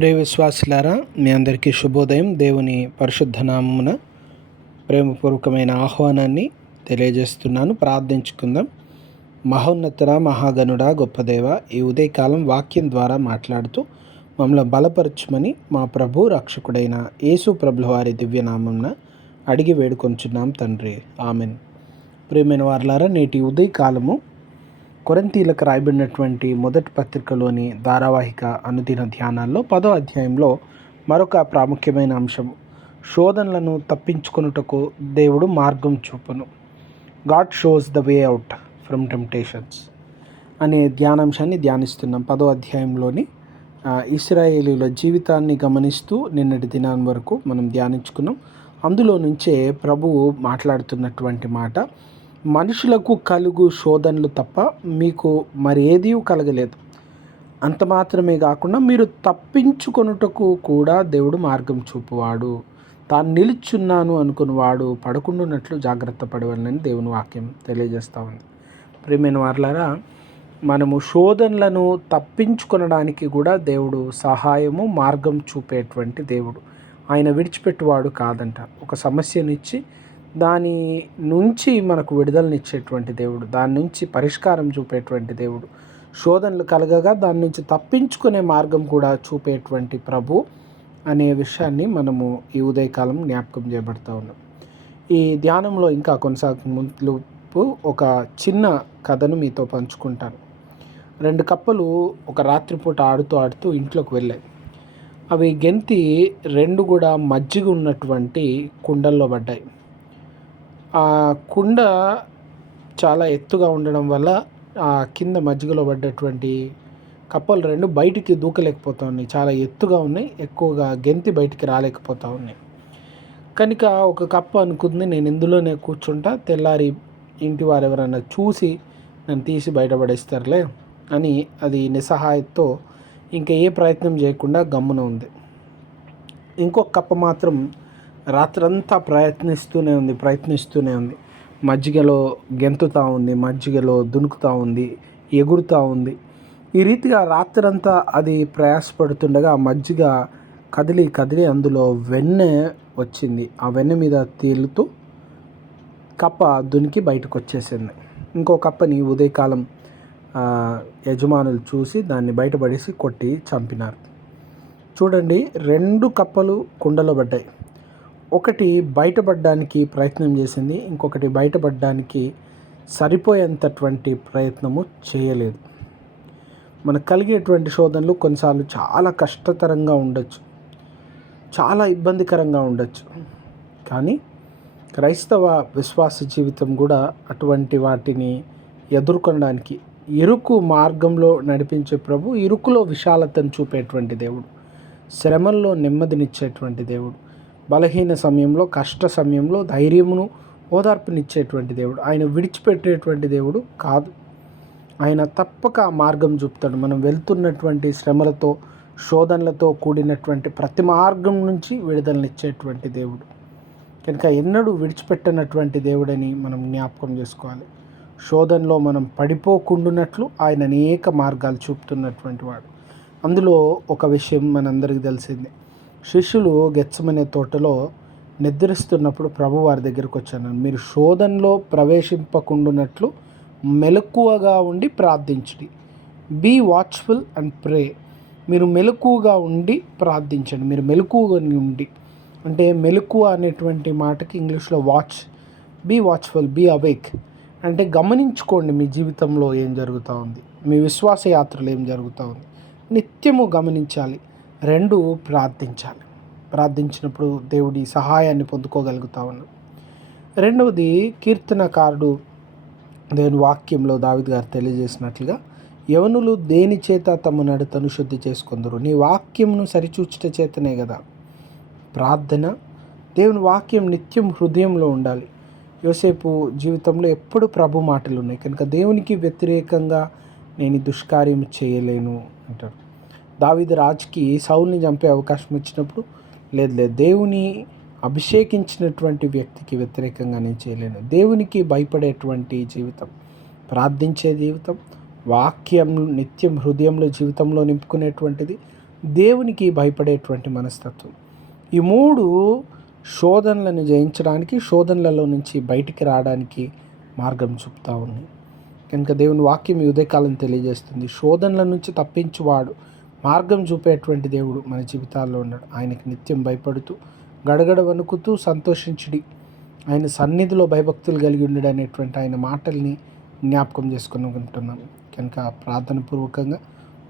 ప్రియ విశ్వాసులారా మీ అందరికీ శుభోదయం. దేవుని పరిశుద్ధ నామమున ప్రేమపూర్వకమైన ఆహ్వానాన్ని తెలియజేస్తున్నాను. ప్రార్థించుకుందాం. మహోన్నతుడ మహాగనుడ గొప్పదేవ ఈ ఉదయకాలం వాక్యం ద్వారా మాట్లాడుతూ మమ్మల్ని బలపరచుమని మా ప్రభు రక్షకుడైన యేసు ప్రభుల వారి దివ్యనామంన అడిగి వేడుకొంచున్నాం తండ్రి. ఆమెన్. ప్రియమైన వారులారా నేటి ఉదయకాలము కొరంతీలకు రాయబడినటువంటి మొదటి పత్రికలోని ధారావాహిక అనుదిన ధ్యానాల్లో పదో అధ్యాయంలో మరొక ప్రాముఖ్యమైన అంశం. శోధనలను తప్పించుకొనుటకు దేవుడు మార్గం చూపును. God shows the way out from temptations అనే ధ్యానాంశాన్ని ధ్యానిస్తున్నాం పదో అధ్యాయంలోని ఇస్రాయేలీల జీవితాన్ని గమనిస్తూ నిన్నటి దినాన్ని వరకు మనం ధ్యానించుకున్నాం. అందులో నుంచే ప్రభువు మాట్లాడుతున్నటువంటి మాట మనుషులకు కలుగు శోధనలు తప్ప మీకు మరి కలగలేదు. అంత మాత్రమే కాకుండా మీరు తప్పించుకొనుటకు కూడా దేవుడు మార్గం చూపువాడు. తాను నిలుచున్నాను అనుకున్నవాడు పడుకుండున్నట్లు జాగ్రత్త పడవాలని దేవుని వాక్యం తెలియజేస్తూ ఉంది. ప్రియమైన వార్లారా మనము శోధనలను తప్పించుకొనడానికి కూడా దేవుడు సహాయము మార్గం చూపేటువంటి దేవుడు. ఆయన విడిచిపెట్టువాడు కాదంట. ఒక సమస్యనిచ్చి దాని నుంచి మనకు విడుదలనిచ్చేటువంటి దేవుడు దాని నుంచి పరిష్కారం చూపేటువంటి దేవుడు శోధనలు కలగగా దాని నుంచి తప్పించుకునే మార్గం కూడా చూపేటువంటి ప్రభు అనే విషయాన్ని మనము ఈ ఉదయకాలం జ్ఞాపకం చేయబడతా ఉన్నాం. ఈ ధ్యానంలో ఇంకా కొనసాగ ముందుపు ఒక చిన్న కథను మీతో పంచుకుంటాను. రెండు కప్పలు ఒక రాత్రిపూట ఆడుతూ ఆడుతూ ఇంట్లోకి వెళ్ళాయి. అవి గెంతి రెండు కూడా మజ్జిగ ఉన్నటువంటి కుండల్లో పడ్డాయి. ఆ కుండ చాలా ఎత్తుగా ఉండడం వల్ల ఆ కింద మజ్జిగలో పడ్డటువంటి కప్పలు రెండు బయటికి దూకలేకపోతూ ఉన్నాయి చాలా ఎత్తుగా ఉన్నాయి. ఎక్కువగా గెంతి బయటికి రాలేకపోతా ఉన్నాయి. కనుక ఒక కప్ప అనుకుంది. నేను ఇందులోనే కూర్చుంటా. తెల్లారి ఇంటి వారు ఎవరైనా చూసి నన్ను తీసి బయటపడేస్తారులే అని అది నిస్సహాయంతో ఇంకా ఏ ప్రయత్నం చేయకుండా గమ్మున ఉంది. ఇంకొక కప్ప మాత్రం రాత్రంతా ప్రయత్నిస్తూనే ఉంది ప్రయత్నిస్తూనే ఉంది. మజ్జిగలో గెంతుతూ ఉంది మజ్జిగలో దునుకుతూ ఉంది ఎగురుతూ ఉంది. ఈ రీతిగా రాత్రంతా అది ప్రయాసపడుతుండగా మజ్జిగ కదిలి కదిలి అందులో వెన్నె వచ్చింది. ఆ వెన్నె మీద తేలుతూ కప్ప దునికి బయటకు వచ్చేసింది ఇంకో కప్పని ఉదయకాలం యజమానులు చూసి దాన్ని బయటపడేసి కొట్టి చంపినారు. చూడండి రెండు కప్పలు కుండలో పడ్డాయి. ఒకటి బయటపడడానికి ప్రయత్నం చేసింది ఇంకొకటి బయటపడడానికి సరిపోయేంతటువంటి ప్రయత్నము చేయలేదు. మనకు కలిగేటువంటి శోధనలు కొన్నిసార్లు చాలా కష్టతరంగా ఉండొచ్చు. చాలా ఇబ్బందికరంగా ఉండొచ్చు. కానీ క్రైస్తవ విశ్వాస జీవితం కూడా అటువంటి వాటిని ఎదుర్కొనడానికి ఇరుకు మార్గంలో నడిపించే ప్రభు ఇరుకులో విశాలతను చూపేటువంటి దేవుడు. శ్రమల్లో నెమ్మదినిచ్చేటువంటి దేవుడు. బలహీన సమయంలో కష్ట సమయంలో ధైర్యమును ఓదార్పునిచ్చేటువంటి దేవుడు. ఆయన విడిచిపెట్టేటువంటి దేవుడు కాదు. ఆయన తప్పక మార్గం చూపుతాడు. మనం వెళ్తున్నటువంటి శ్రమలతో శోధనలతో కూడినటువంటి ప్రతి మార్గం నుంచి విడుదలనిచ్చేటువంటి దేవుడు. కనుక ఎన్నడూ విడిచిపెట్టనటువంటి దేవుడని మనం జ్ఞాపకం చేసుకోవాలి. శోధనలో మనం పడిపోకుండునట్లు ఆయన అనేక మార్గాలు చూపుతున్నటువంటి వాడు. అందులో ఒక విషయం మనందరికీ తెలిసిందే. శిష్యులు గెచ్చమనే తోటలో నిద్రిస్తున్నప్పుడు ప్రభు వారి దగ్గరకు వచ్చాను. మీరు శోధనలో ప్రవేశింపకుండునట్లు మెలకువగా ఉండి ప్రార్థించండి. బీ వాచ్ఫుల్ అండ్ ప్రే మీరు మెలకువగా ఉండి ప్రార్థించండి. మీరు మెలకువగా ఉండి. అంటే మెలకువ అనేటువంటి మాటకి ఇంగ్లీష్లో watch be watchful be awake అంటే గమనించుకోండి మీ జీవితంలో ఏం జరుగుతూ ఉంది. మీ విశ్వాస యాత్రలు ఏం జరుగుతూ ఉంది. నిత్యము గమనించాలి. రెండు ప్రార్థించాలి. ప్రార్థించినప్పుడు దేవుడి సహాయాన్ని పొందుకోగలుగుతా ఉన్నాం రెండవది కీర్తనకారుడు దేవుని వాక్యంలో దావిద్ గారు తెలియజేసినట్లుగా యవనులు దేని చేత తమ నడతను శుద్ధి చేసుకుందరు? నీ వాక్యంను సరిచూచుట చేతనే కదా ప్రార్థన దేవుని వాక్యం నిత్యం హృదయంలో ఉండాలి. యోసేపు జీవితంలో ఎప్పుడు ప్రభు మాటలు ఉన్నాయి కనుక దేవునికి వ్యతిరేకంగా నేను దుష్కార్యం చేయలేను అంటాడు. దావిది రాజుకి సౌల్ని చంపే అవకాశం ఇచ్చినప్పుడు లేదు లేదు దేవుని అభిషేకించినటువంటి వ్యక్తికి వ్యతిరేకంగా నేను చేయలేను. దేవునికి భయపడేటువంటి జీవితం ప్రార్థించే జీవితం వాక్యం నిత్యం హృదయంలో జీవితంలో నింపుకునేటువంటిది దేవునికి భయపడేటువంటి మనస్తత్వం. ఈ మూడు శోధనలను జయించడానికి శోధనలలో నుంచి బయటికి రావడానికి మార్గం చూపుతూ ఉన్నాయి కనుక దేవుని వాక్యం ఈ ఉదయకాలం తెలియజేస్తుంది. శోధనల నుంచి తప్పించువాడు మార్గం చూపేటువంటి దేవుడు మన జీవితాల్లో ఉన్నాడు. ఆయనకి నిత్యం భయపడుతూ గడగడ వణుకుతూ సంతోషించుడి. ఆయన సన్నిధిలో భయభక్తులు కలిగి ఉండడు అనేటువంటి ఆయన మాటల్ని జ్ఞాపకం చేసుకునుకుంటున్నాం కనుక ప్రార్థన పూర్వకంగా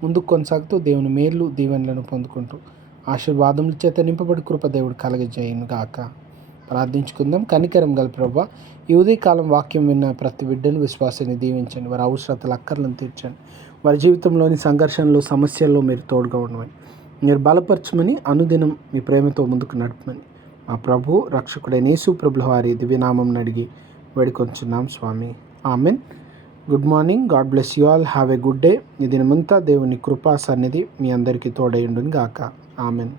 ముందుకు కొనసాగుతూ దేవుని మేలు దీవెనలను పొందుకుంటూ ఆశీర్వాదముల చేత నింపబడి కృప దేవుడు కలగజేయను గాక. ప్రార్థించుకుందాం. కనికరం గల ప్రభా ఈ ఉదయకాలం వాక్యం విన్న ప్రతి బిడ్డను విశ్వాసాన్ని దీవించండి. వారి అవసరతలు అక్కర్లను తీర్చండి. వారి జీవితంలోని సంఘర్షణలు సమస్యల్లో మీరు తోడుగా ఉండమని. మీరు బలపరచమని అనుదినం మీ ప్రేమతో ముందుకు నడపమని. మా ప్రభు రక్షకుడైన యేసు ప్రభుల వారి దివ్యనామం అడిగి వేడుకొంచున్నాం స్వామి. Amen. Good morning. God bless you all. Have a good day. ఈ దినమంతా దేవుని కృపా సన్నిధి మీ అందరికీ తోడైండును గాక ఆమెన్.